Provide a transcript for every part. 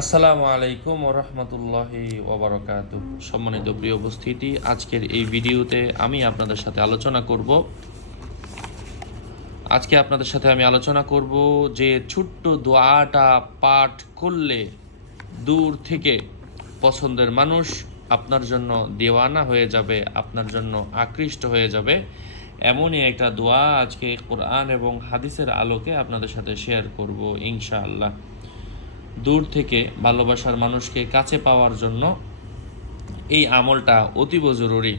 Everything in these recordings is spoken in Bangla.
আসসালামু আলাইকুম ওরহমতুল্লাহি ওবরাকাত। সম্মানিত প্রিয় উপস্থিতি, আজকের এই ভিডিওতে আমি আপনাদের সাথে আলোচনা করব। আজকে আপনাদের সাথে আমি আলোচনা করব যে ছোট্ট দোয়াটা পাঠ করলে দূর থেকে পছন্দের মানুষ আপনার জন্য দেওয়ানা হয়ে যাবে, আপনার জন্য আকৃষ্ট হয়ে যাবে। এমনই একটা দোয়া আজকে কোরআন এবং হাদিসের আলোকে আপনাদের সাথে শেয়ার করব ইনশাআল্লাহ। দূর থেকে ভালোবাসার মানুষকে কাছে পাওয়ার জন্য এই আমলটা অতীব জরুরি।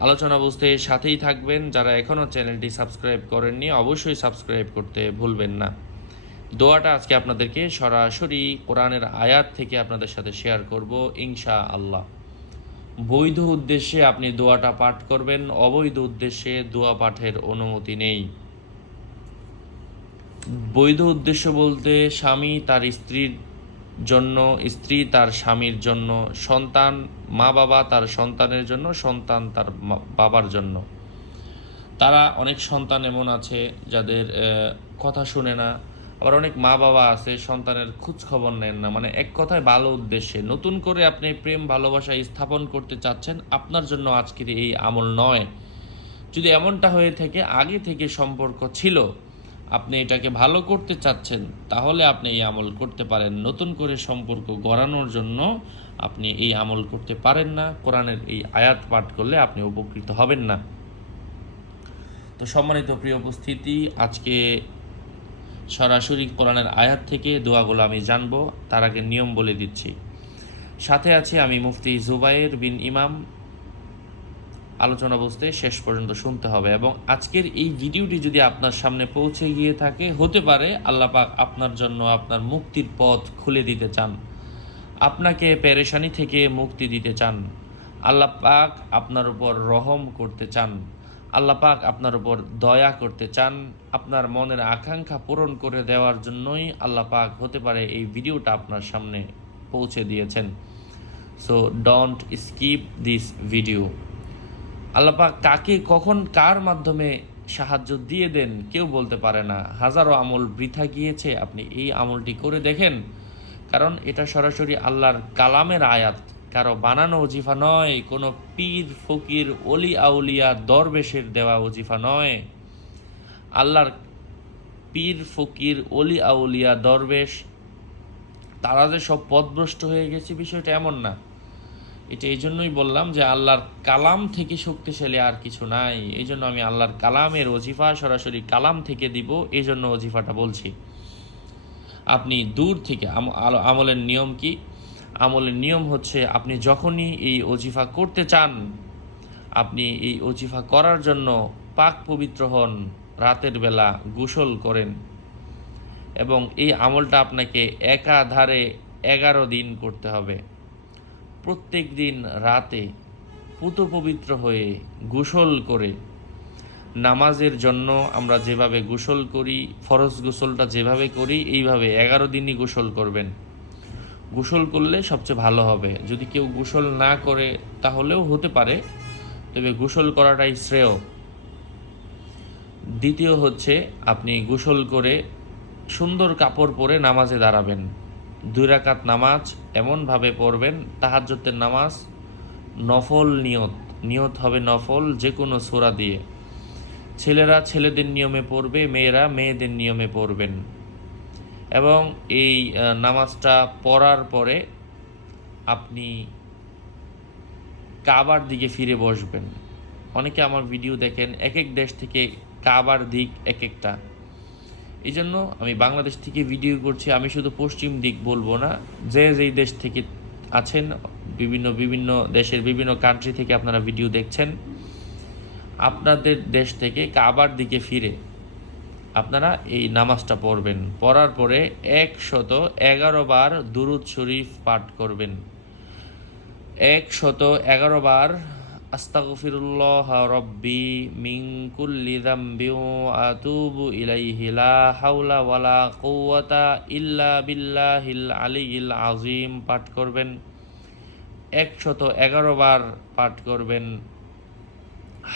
আলোচনা বুঝতে সাথেই থাকবেন। যারা এখনও চ্যানেলটি সাবস্ক্রাইব করেননি, অবশ্যই সাবস্ক্রাইব করতে ভুলবেন না। দোয়াটা আজকে আপনাদেরকে সরাসরি কোরআনের আয়াত থেকে আপনাদের সাথে শেয়ার করব ইনশা আল্লাহ বৈধ উদ্দেশ্যে আপনি দোয়াটা পাঠ করবেন, অবৈধ উদ্দেশ্যে দোয়া পাঠের অনুমতি নেই। বৈধ উদ্দেশ্য বলতে স্বামী তার স্ত্রীর জন্য, স্ত্রী তার স্বামীর জন্য, সন্তান মা বাবা তার সন্তানের জন্য, সন্তান তার বাবার জন্য। তারা অনেক সন্তান এমন আছে যাদের কথা শুনে না। আবার অনেক মা বাবা আছে সন্তানের খোঁজ খবর নেন না। মানে এক কথায় ভালো উদ্দেশ্যে। নতুন করে আপনি প্রেম, ভালোবাসা স্থাপন করতে চাচ্ছেন, আপনার জন্য আজকের এই আমল নয়। যদি এমনটা হয়ে থাকে, আগে থেকে সম্পর্ক ছিল আপনি এটাকে ভালো করতে চাচ্ছেন, তাহলে আপনি এই আমল করতে পারেন। নতুন করে সম্পর্ক গড়ানোর জন্য আপনি এই আমল করতে পারেন না। কোরআনের এই আয়াত পাঠ করলে আপনি উপকৃত হবেন না। তো সম্মানিত প্রিয় উপস্থিতি, আজকে সরাসরি কোরআনের আয়াত থেকে দোয়াগুলো আমি জানব। তার আগে নিয়ম বলে দিচ্ছি। সাথে আছে আমি মুফতি জুবাইর বিন ইমাম। আলোচনা বুঝতে শেষ পর্যন্ত শুনতে হবে এবং আজকের এই ভিডিওটি যদি আপনার সামনে পৌঁছে গিয়ে থাকে, হতে পারে আল্লাহ পাক আপনার জন্য আপনার মুক্তির পথ খুলে দিতে চান। আপনাকে পেরেশানি থেকে মুক্তি দিতে চান। আল্লাহ পাক আপনার উপর রহম করতে চান। আল্লাহ পাক আপনার উপর দয়া করতে চান। আপনার মনের আকাঙ্ক্ষা পূরণ করে দেওয়ার জন্যই আল্লাহ পাক হতে পারে এই ভিডিওটা আপনার সামনে পৌঁছে দিয়েছেন। So don't skip this video আল্লাপাক কাকে কখন কার মাধ্যমে সাহায্য দিয়ে দেন কেউ বলতে পারে না। হাজারো আমল বৃথা গিয়েছে, আপনি এই আমলটি করে দেখেন। কারণ এটা সরাসরি আল্লাহর কালামের আয়াত। কারও বানানো ওজিফা নয়, কোনো পীর, ফকির অলি আউলিয়া, দরবেশের দেওয়া ওজিফা নয়। আল্লাহর পীর, ফকির অলি আউলিয়া, দরবেশ, তারা যে সব পথভ্রষ্ট হয়ে গেছে, বিষয়টা এমন না। এটা এই জন্যই বললাম যে আল্লাহর কালাম থেকে শক্তিশালী আর কিছু নাই। এই জন্য আমি আল্লাহর কালামের অজিফা সরাসরি কালাম থেকে দিব, এই জন্য অজিফাটা বলছি। আপনি দূর থেকে আমলের নিয়ম কি? আমলের নিয়ম হচ্ছে আপনি যখনই এই অজিফা করতে চান, আপনি এই অজিফা করার জন্য পাক পবিত্র হন, রাতের বেলা গোসল করেন এবং এই আমলটা আপনাকে একাধারে এগারো দিন করতে হবে। প্রত্যেক দিন রাতে পুত পবিত্র হয়ে গোসল করে নামাজের জন্য আমরা যেভাবে গোসল করি, ফরজ গোসলটা যেভাবে করি, এইভাবে এগারো দিনই গোসল করবেন। গোসল করলে সবচেয়ে ভালো হবে। যদি কেউ গোসল না করে, তাহলেও হতে পারে, তবে গোসল করাটাই শ্রেয়। দ্বিতীয় হচ্ছে, আপনি গোসল করে সুন্দর কাপড় পরে নামাজে দাঁড়াবেন। দুই রাকাত নামাজ এমনভাবে পড়বেন তাহাজ্জতের নামাজ নফল নিয়ত নিয়ত হবে নফল যে কোনো সোরা দিয়ে। ছেলেরা ছেলেদের নিয়মে পড়বে, মেয়েরা মেয়েদের নিয়মে পড়বেন। এবং এই নামাজটা পড়ার পরে আপনি কাবার দিকে ফিরে বসবেন। অনেকে আমার ভিডিও দেখেন এক এক দেশ থেকে কাবার দিক এক একটা এই জন্য আমি বাংলাদেশ থেকে ভিডিও করছি। আমি শুধু পশ্চিম দিক বলব না, যে যেই দেশ থেকে আছেন, বিভিন্ন বিভিন্ন দেশের বিভিন্ন কান্ট্রি থেকে আপনারা ভিডিও দেখছেন, আপনাদের দেশ থেকে কাবার দিকে ফিরে আপনারা এই নামাজটা পড়বেন। পড়ার পরে একশত এগারো বার দুরুদ শরীফ পাঠ করবেন। একশত এগারো বার আস্তাগফিরুল্লাহ রব্বি মিন কুল্লি যামবি ওয়া আতুবু ইলাইহি লা হাওলা ওয়ালা কুওয়াতা ইল্লা বিল্লাহিল আলিয়্যিল আযীম পাঠ করবেন। একশত এগারো বার পাঠ করবেন।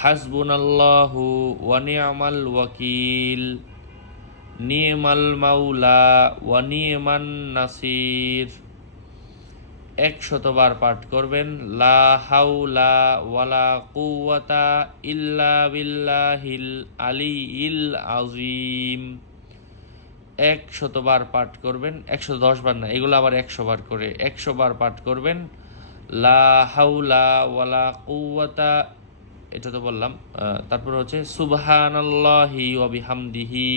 হাসবুনাল্লাহু ওয়া নি'মাল ওয়াকিল নিয়মাল মাউলা ওয়া নিয়মান নাসির। একশতবার পাঠ করবেন, লা হাউলা ওয়ালা কুওয়াতা ইল্লা বিল্লাহিল আলিয়িল আযীম। একশতবার পাঠ করবেন একশো দশ বার না, এগুলো আবার একশো বার করে একশো বার পাঠ করবেন, লা হাউলা ওয়ালা কুওয়াতা, এটা তো বললাম তারপর হচ্ছে সুবহানাল্লাহি ওয়া বিহামদিহি,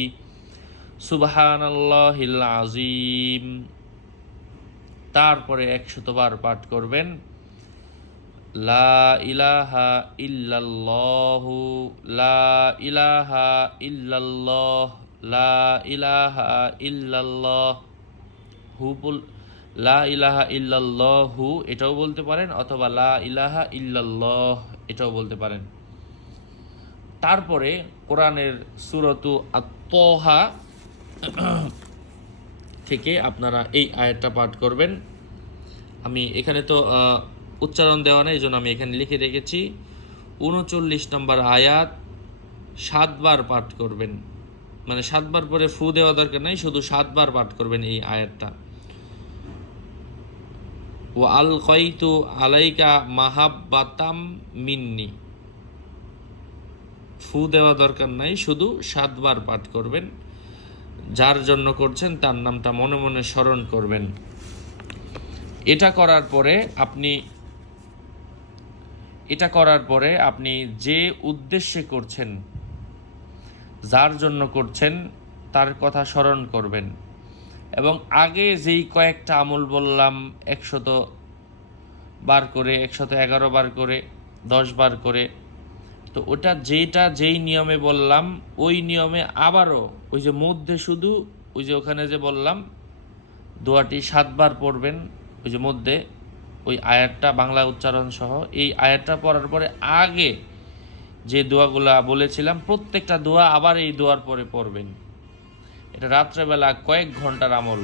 সুবহানাল্লাহিল আযীম। তারপরে একশতবার পাঠ করবেন, লা ইলাহা লা ইলাহা লা ইলাহা লা ইলাহা এটাও বলতে পারেন, অথবা লা ইলাহা ইল্লাল্লাহ এটাও বলতে পারেন। তারপরে কোরআনের সুরতু আত্মহা থেকে আপনারা এই আয়াতটা পাঠ করবেন। আমি এখানে তো উচ্চারণ দেওয়া নেই এই জন্য আমি এখানে লিখে রেখেছি। উনচল্লিশ নম্বর আয়াত, সাতবার পাঠ করবেন। মানে সাতবার পরে ফু দেওয়া দরকার নাই, শুধু সাতবার পাঠ করবেন এই আয়াতটা। ও আল কয়তু আলাইকা মাহাব্বাতাম মিন্নি। ফু দেওয়া দরকার নাই, শুধু সাতবার পাঠ করবেন। যার জন্য করছেন, তার নামটা মনে মনে স্মরণ করবেন। এটা করার পরে আপনি, এটা করার পরে আপনি যে উদ্দেশ্যে করছেন, যার জন্য করছেন, তার কথা স্মরণ করবেন। এবং আগে যেই কয়েকটা আমল বললাম, একশত বার করে, একশত এগারো বার করে, দশ বার করে তো ওটা যেটা যেই নিয়মে বললাম, ওই নিয়মে আবারও ওই যে মধ্যে শুধু, ওই যে ওখানে যে বললাম, দোয়াটি সাতবার পড়বেন, ওই যে মধ্যে, ওই আয়াতটা, বাংলা উচ্চারণ সহ, এই আয়াতটা পড়ার পরে আগে যে দোয়াগুলা বলেছিলাম, প্রত্যেকটা দোয়া আবার এই দোয়ার পরে পড়বেন। এটা রাত্রেবেলা কয়েক ঘণ্টার আমল।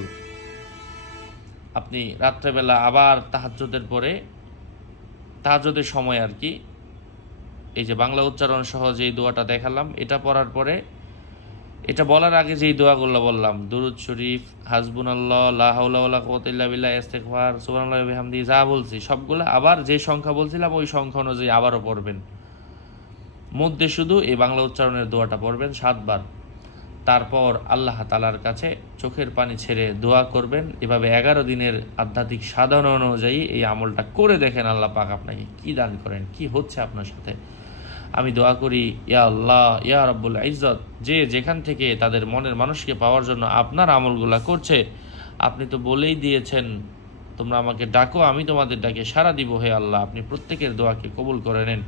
আপনি রাত্রেবেলা আবার তাহাজ্জুদের পরে, তাহাজ্জুদের সময় আর কি এই যে বাংলা উচ্চারণ সহ যেই দোয়াটা দেখালাম, এটা পড়ার পরে, এটা বলার আগে যেই দোয়াগুলো বললাম, দুরুদ শরীফ হাসবুন আল্লাহ লাহাউল্লাহ কতিল্লা বিহামদি, যা বলছি, সবগুলো আবার যে সংখ্যা বলছিলাম, ওই সংখ্যা অনুযায়ী আবারও পড়বেন। মধ্যে শুধু এই বাংলা উচ্চারণের দোয়াটা পড়বেন সাতবার। তারপর আল্লাহ তালার কাছে চোখের পানি ছেড়ে দোয়া করবেন। এভাবে এগারো দিনের আধ্যাত্মিক সাধনা অনুযায়ী এই আমলটা করে দেখেন আল্লাহ পাক আপনাকে কি দান করেন, কি হচ্ছে আপনার সাথে। আমি দোয়া করি, ইয়া আল্লাহ, ইয়া রব্বুল ইজ্জত, যে যেখান থেকে তাদের মনের মানুষকে পাওয়ার জন্য আপনার আমলগুলা করছে, আপনি তো বলেই দিয়েছেন, তোমরা আমাকে ডাকো, আমি তোমাদের ডাকে সারা দিব, হে আল্লাহ, আপনি প্রত্যেকের দোয়াকে কবুল করে নেন।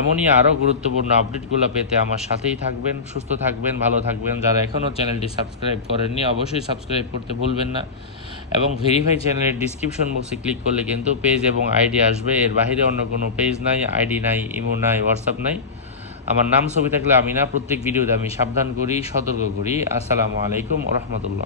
এমনই আরও গুরুত্বপূর্ণ আপডেটগুলো পেতে আমার সাথেই থাকবেন, সুস্থ থাকবেন, ভালো থাকবেন। যারা এখনও চ্যানেলটি সাবস্ক্রাইব করেননি, অবশ্যই সাবস্ক্রাইব করতে ভুলবেন না। এবং ভেরিফাই চ্যানেলের ডিসক্রিপশন বক্সে ক্লিক করলে কিন্তু পেজ এবং আইডি আসবে। এর বাইরে অন্য কোনো পেজ নাই আইডি নাই ইমো নাই হোয়াটসঅ্যাপ নাই। আমার নাম ছবি থাকলে আমি না, প্রত্যেক ভিডিওতে আমি সাবধান করি, সতর্ক করি। আসসালামু আলাইকুম রহমতুল্লাহ।